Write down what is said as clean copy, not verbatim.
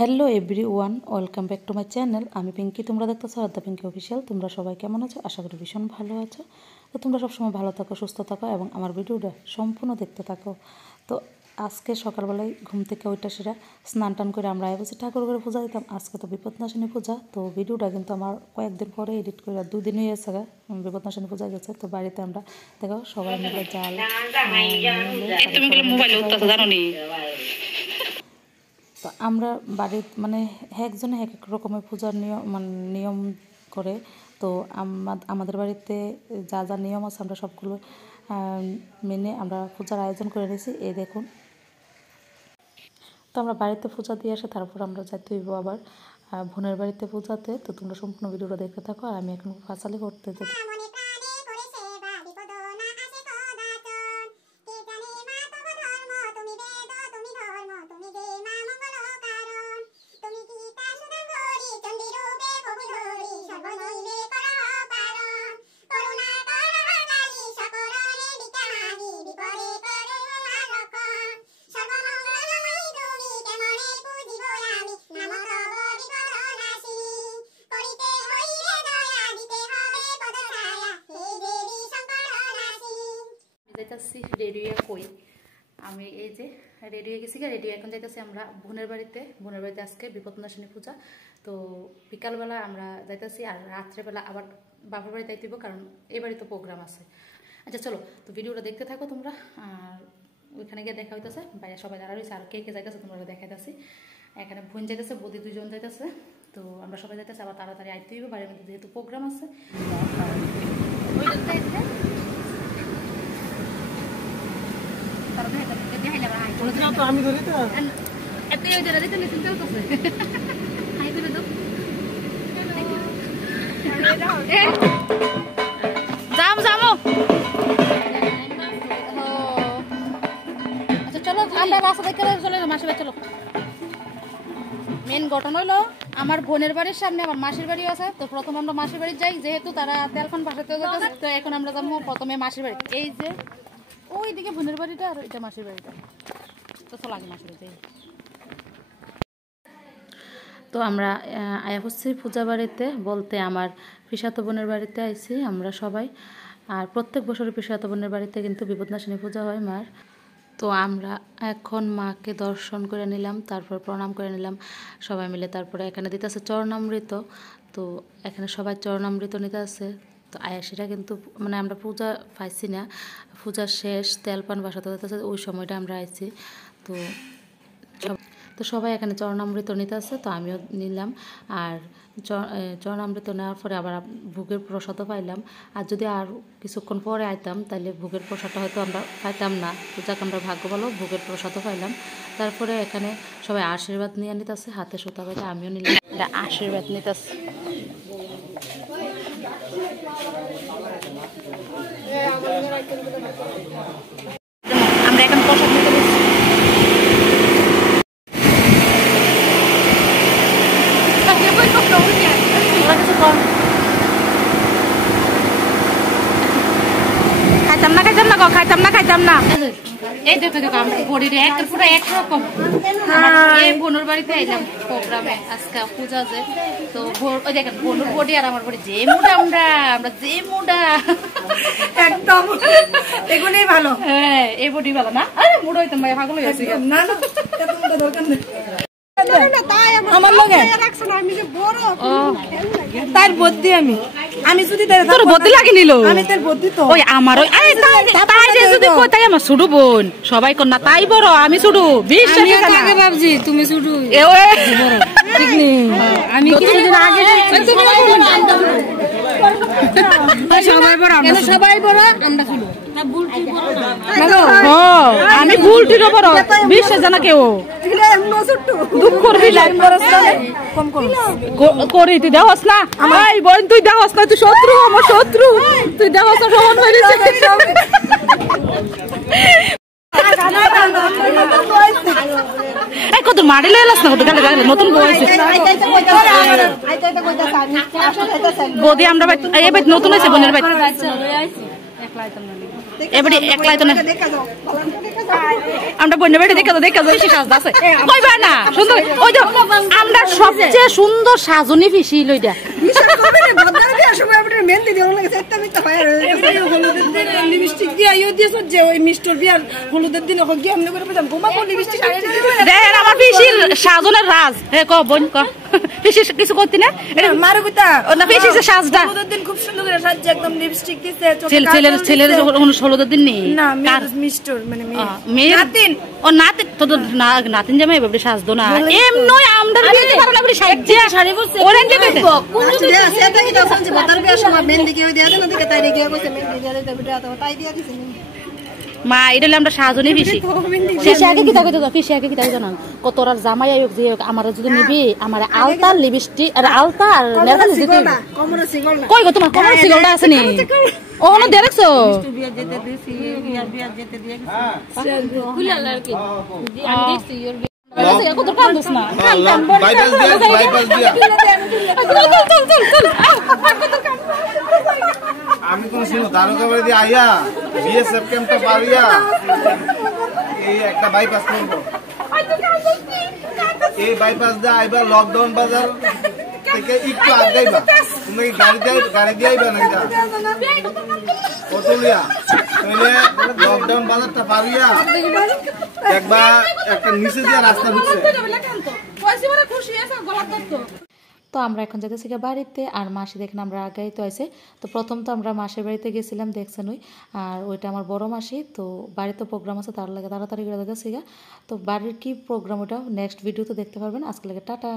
Hello everyone, welcome back to my channel. আমি পিঙ্কি, তোমরা দেখতেছো আদ্যা পিঙ্কি অফিসিয়াল। তোমরা সবাই কেমন আছো? আশা করি ভীষণ ভালো আছো। তো তোমরা সবসময় ভালো থাকো, সুস্থ থাকো এবং আমার ভিডিওটা সম্পূর্ণ দেখতে থাকো। তো আজকে সকালবেলায় ঘুম থেকে ওইটা সেটা স্নান টান করে আমরা বসে ঠাকুর করে পূজা দিতাম। আজকে তো বিপদনাশিনী পূজা, তো ভিডিওটা কিন্তু আমার কয়েকদিন পরে এডিট করে 2 দিন হয়ে গেছে বিপদনাশিনী পূজা গেছে। তো বাড়িতে আমরা দেখো সবাই মিলে জাল তো আমরা বাড়ির মানে একজনে এক এক রকমের পূজার নিয়ম করে। তো আমাদের বাড়িতে যা যা নিয়ম আছে আমরা সবগুলো মেনে আমরা পূজার আয়োজন করে নিয়েছি। এই দেখুন, তো আমরা বাড়িতে পূজা দিয়ে আসে তারপর আমরা যাইতে হইব আবার বোনের বাড়িতে পূজাতে। তো তোমরা সম্পূর্ণ ভিডিওটা দেখতে থাকো। আর আমি এখন ফাঁসালি করতে যেতে যাইতেছি রেডি হয়ে কই আমি এই যে রেডি হয়ে গেছি। রেডি এখন যাইতেছি আমরা বোনের বাড়িতে আজকে বিপদনাশিনী পূজা। তো বিকালবেলা আমরা যাইতেছি আর রাত্রেবেলা আবার বাবার বাড়ি যাইতে হইব, কারণ এই বাড়ি তো প্রোগ্রাম আছে। আচ্ছা চলো, তো ভিডিওটা দেখতে থাকো তোমরা। আর ওইখানে গিয়ে দেখা হইতেছে বাইরে সবাই দাঁড়া রয়েছে আর কে কে যাইতেছে তোমরা দেখাইতেছি। এখানে বোন যাইতেছে, বৌদি 2 জন যাইতেছে। তো আমরা সবাই যাইতেছি, আবার তাড়াতাড়ি আইতে হইব বাড়ির মধ্যে যেহেতু প্রোগ্রাম আছে। আমি ধরি তো চলো আমরা রাস্তা থেকে চলে মাসির বাড়ি। চলো, মেন ঘটনা হইলো আমার বোনের বাড়ির সামনে আমার মাসির বাড়ি আছে। তো প্রথম আমরা মাসির বাড়ি যাই, যেহেতু তারা তেলখান বাসাতে যাচ্ছে। তো এখন আমরা যাবো প্রথমে মাসির বাড়ি। এই যে ওইদিকে বোনের বাড়িটা আর এটা মাসির বাড়িটা। তো চলো আগে মাসির বাড়ি যাই। তো আমরা আয়া হচ্ছি পূজা বাড়িতে বলতে আমার পিসাতো বোনের বাড়িতে আইছি আমরা সবাই। আর প্রত্যেক বছরের পিসাতো বোনের বাড়িতে কিন্তু বিপদনাশিনী পূজা হয় মার। তো আমরা এখন মাকে দর্শন করে নিলাম, তারপর প্রণাম করে নিলাম সবাই মিলে। তারপরে এখানে দিতে আছে চরণামৃত। তো এখানে সবাই চরণামৃত নিতে আছে। তো আয়াসিরা কিন্তু মানে আমরা পূজা পাইছি না, পূজার শেষ তেলপান বাসাতে দিতেছে ওই সময়টা আমরা আইছি। তো সবাই এখানে চরণামৃত নিতে আছে, তো আমিও নিলাম। আর চরণামৃত নেওয়ার পরে আবার ভোগের প্রসাদও পাইলাম। আর যদি আর কিছুক্ষণ পরে আইতাম তাহলে ভোগের প্রসাদটা হয়তো আমরা পাইতাম না। তো যাক আমরা ভাগ্য ভালো ভোগের প্রসাদও পাইলাম। তারপরে এখানে সবাই আশীর্বাদ নিয়ে নিতেছে, হাতে সুতা বেঁধে আমিও নিলাম আশীর্বাদ নিতেছে। আমরা এখন প্রসাদ নিতে বসছি। খাইতাম না এই দেখো বডিটা একটা পুরো একরকম। এই বোনের বাড়িতে আইলাম প্রোগ্রামে আজকে পূজা যে। তো ওই দেখেন বোনের বডি আর আমার বডি যে মুডা আমরা যে মুডা একদম এগুলোই ভালো। হ্যাঁ এই বডি ভালো না? আরে মুডা হইতাম ভাই, পাগল হয়ে গেছি। না না এত মুডা দরকার নেই আমার লগে। আমি যে বড় তার বদ্দি আমি যদি তোর বদ্দি লাগি নিল আমি তার বদ্দি তো ওই আমার ওই তাই যে যদি কই তাই আমার ছোট বোন সবাই কোন না তাই বড় আমি ছোট 20 আমি আগে ভাবছি তুমি ছোট এ ওই বড় ঠিক নেই। আমি কিছুদিন আগে সবাই বড় আমরা সবাই বড় আমরা ছোট না বুলটি বড় না। আমি বুলটিরও বড় 20 জানা কেউ দুঃখ করবি কম করি তুই দেহস না আমার বোন, তুই দেহস না, তুই শত্রু আমার শত্রু, তুই দেহস না সমান কত মারি লাইলাস না নতুন বৌদি আমরা নতুন হয়েছে বোনের বাড়ি। এবারে একলাই তো না আমরা বোনের বাড়ি দেখা যাও বেশি সাজ আছে কইবা না সুন্দর ওই যে আমরা সবচেয়ে সুন্দর সাজনি পিসি লইডা লিপস্টিক দিয়া ইউ দিয়েছ যে ওই মিস্টার বিয়ার হলুদের দিন ওকে গিয়ে আমনে করে পেতাম ঘুমাবো লিপস্টিক দেখেন আমার পিসির সাজনের রাজ হে ক বোন ক পিসি কিছু করতি না এটা মারো কইতা না পিসি যে সাজটা হলুদের দিন খুব সুন্দর করে সাজছে একদম লিপস্টিক দিছে ছেলের হলুদের দিন নেই না মিস্টার মানে নাতিন ও নাতিন তো নাতিন জামাই এভাবে সাজদো না এমনই আমদার বিয়েতে পারো না বলে সাজছে শাড়ি পরছে ওরেন দিতে কোন যদি সেটা কি তখন যে বতার বিয়ার সময় মেহেন্দি কেউ দিয়া দেন ওদিকে তাই রেগে কইছে মেহেন্দি দিয়া দেবে তো তাই দিয়া দিছে মা এটা আমরা সাজনি বেশি পিসি আগে কি তাকে তো পিসি আগে কি তাকে জানান কত আর জামাই আয়োগ যে আমার যদি নিবি আমার আলতা লিপস্টিক আর আলতা আর নেলপালিশ দিতে কোমরে সিগল না কই গো তোমার কোমরে সিগলটা আছে নি ও না দেখছো বিয়া যেতে দিছি বিয়া যেতে দিয়ে গেছে খুলে আর কি আমি দেখছি ইওর বিয়া কত কাম দোস না কাম বাইপাস দিয়া চল আমি কোন শুনো দারোগা বাড়ি দিয়ে আইয়া বিএসএফ ক্যাম্পটা পারিয়া এই একটা বাইপাস করব এই বাইপাস দিয়ে আইবা লকডাউন বাজার থেকে একটু আগাইবা তুমি কি গাড়ি দিয়ে আইবা নাকি কতলিয়া তাহলে লকডাউন বাজারটা পারিয়া একবার একটা নিচে দিয়ে রাস্তা ঢুকছে তো আমরা এখন যেতেছি বাড়িতে আর মাসি দেখেন আমরা আগাই তো আছে তো প্রথম তো আমরা মাসির বাড়িতে গেছিলাম দেখছেন ওই আর ওইটা আমার বড় মাসি তো বাড়িতে প্রোগ্রাম আছে তার লাগে তাড়াতাড়ি করে যেতেছি তো বাড়ির কি প্রোগ্রাম ওটা নেক্সট ভিডিওতে দেখতে পারবেন আজকে লাগে টাটা।